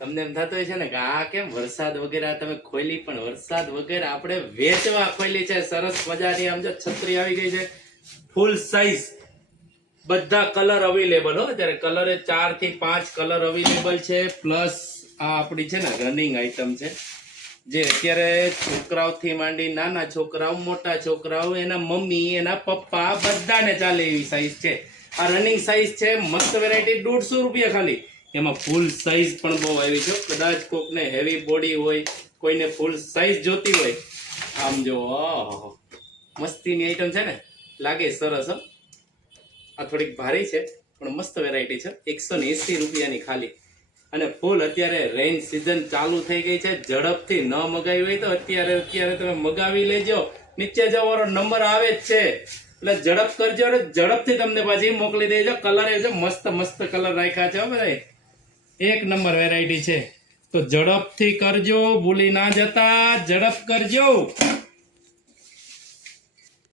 તમને એમ થતું હોય છે ને કે આ કેમ વરસાદ વગેરે તમે ખોલી, પણ વરસાદ વગેરે આપણે વેચવા ખોલી છે. સરસ મજાની આમ જો છત્રી આવી ગઈ છે, ફૂલ સાઈઝ, બધા કલર અવેલેબલ હો. અત્યારે કલર 4 થી 5 કલર અવેલેબલ છે. પ્લસ આ આપણી છે ને રનિંગ આઈટમ છે, જે અત્યારે છોકરાઓથી માંડી નાના છોકરાઓ, મોટા છોકરાઓ, એના મમ્મી, એના પપ્પા બધાને ચાલે એવી સાઈઝ છે. આ રનિંગ સાઈઝ છે, મસ્ત વેરાયટી, 150 રૂપિયા ખાલી. એમાં ફૂલ સાઈઝ પણ બહુ આવી છે. કદાચ કોકને હેવી બોડી હોય, કોઈને ફૂલ સાઈઝ જોતી હોય, આમ જો મસ્તીની આઈટમ છે ને, લાગે સરસ. આ થોડીક ભારી છે પણ મસ્ત વેરાયટી છે. 180 રૂપિયાની ખાલી. અને ફૂલ અત્યારે રેઇન સીઝન ચાલુ થઈ ગઈ છે. ઝડપથી ન મગાવી હોય તો અત્યારે તમે મગાવી લેજો. નીચે જવાનો નંબર આવે જ છે, એટલે ઝડપ કરજો અને ઝડપથી તમને પાછી મોકલી દેજો. કલર એ છે મસ્ત મસ્ત કલર રાખ્યા છે બધા, એક નંબર વેરાયટી છે. તો ઝડપથી કરજો, ભૂલી ના જતા, ઝડપ કરજો.